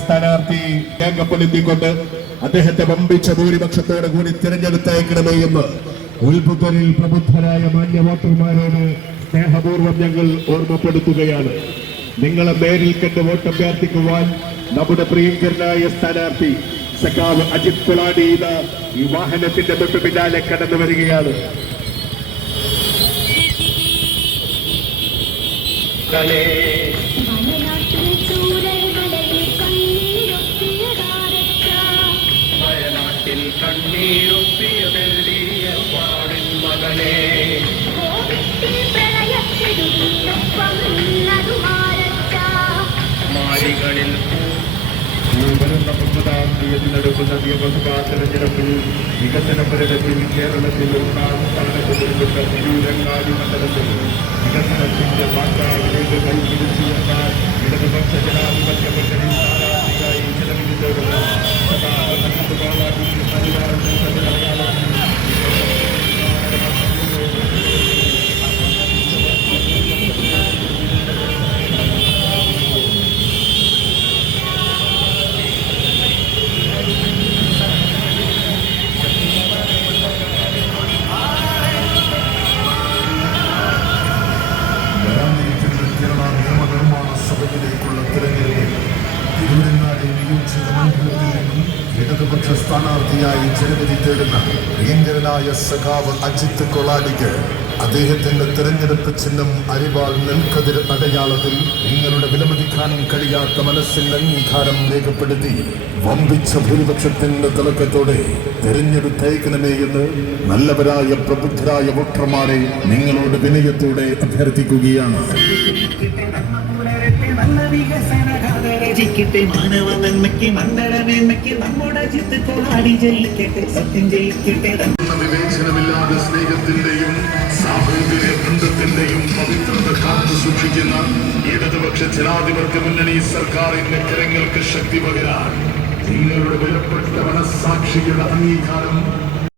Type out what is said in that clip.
സ്ഥാനാർത്ഥി രേഖപ്പെടുത്തിക്കൊണ്ട് അദ്ദേഹത്തെ വമ്പിച്ച ഭൂരിപക്ഷത്തോടെ കൂടി തിരഞ്ഞെടുത്തയക്കണമേ എന്ന് ഉത്ബുദ്ധരിൽ പ്രബുദ്ധരായ മാന്യ വോട്ടർമാരോട് സ്നേഹപൂർവ്വം ഞങ്ങൾ ഓർമ്മപ്പെടുത്തുകയാണ്. നിങ്ങളെ നേരിൽ കണ്ട് വോട്ട് അഭ്യർത്ഥിക്കുവാൻ നമ്മുടെ പ്രിയങ്കരനായ സ്ഥാനാർത്ഥി സഖാവ് അജിത് കൊളാടി ഈ വാഹനത്തിന്റെ തൊട്ട് പിന്നാലെ കടന്നു വരികയാണ്. വരുന്ന 9-ാം തീയതി നടക്കുന്ന നിയമസഭാ തെരഞ്ഞെടുപ്പിൽ വികസന പരിരത്തിൽ കേരളത്തിൽ തിരൂരങ്ങാടി മണ്ഡലത്തിൽ വികസനത്തിന്റെ വാർത്താവിലേക്ക് കൈപിടിച്ചുവെന്നാൽ ഇടതുപക്ഷ ജനാധിപത്യ മുന്നണി സ്ഥാനാർത്ഥിയായി ജനവിധിച്ചേർന്ന ഇടതുപക്ഷ സ്ഥാനാർത്ഥിയായി ജനവിധി തേടുന്ന പ്രിയങ്കരനായ സഖാവ് അജിത് കൊളാടിക്ക് അദ്ദേഹത്തിന്റെ തെരഞ്ഞെടുപ്പ് ചിഹ്നം അരിവാൾ നെൽക്കതിർ അടയാളത്തിൽ നിങ്ങളുടെ വിലമതിക്കാനും കഴിയാത്ത മനസ്സിന്റെ അംഗീകാരം രേഖപ്പെടുത്തി വമ്പിച്ച ഭൂരിപക്ഷത്തിന്റെ തിളക്കത്തോടെ തെരഞ്ഞെടുത്തയക്കണമേ എന്ന് നല്ലവരായ പ്രബുദ്ധരായ വോട്ടർമാരെ നിങ്ങളോട് വിനയത്തോടെ അഭ്യർത്ഥിക്കുകയാണ്. മാനവ നന്മയ്ക്ക് മണ്ഡലമേന്മയ്ക്ക് നമ്മുടെ അജിത് കൊളാടി ജയിക്കട്ടെ, സത്യം ജയിക്കട്ടെ. വിവേചനമില്ലാതെ സ്നേഹത്തിന്റെയും സാമൂഹിക ബന്ധത്തിന്റെയും പവിത്രത കാത്തു സൂക്ഷിക്കുന്ന ഇടതുപക്ഷ ജനാധിപത്യ മുന്നണി സർക്കാരിന്റെ കരങ്ങൾക്ക് ശക്തി പകരാൻ നിങ്ങളുടെ വിലപ്പെട്ട മനസ്സാക്ഷിയുടെ അംഗീകാരം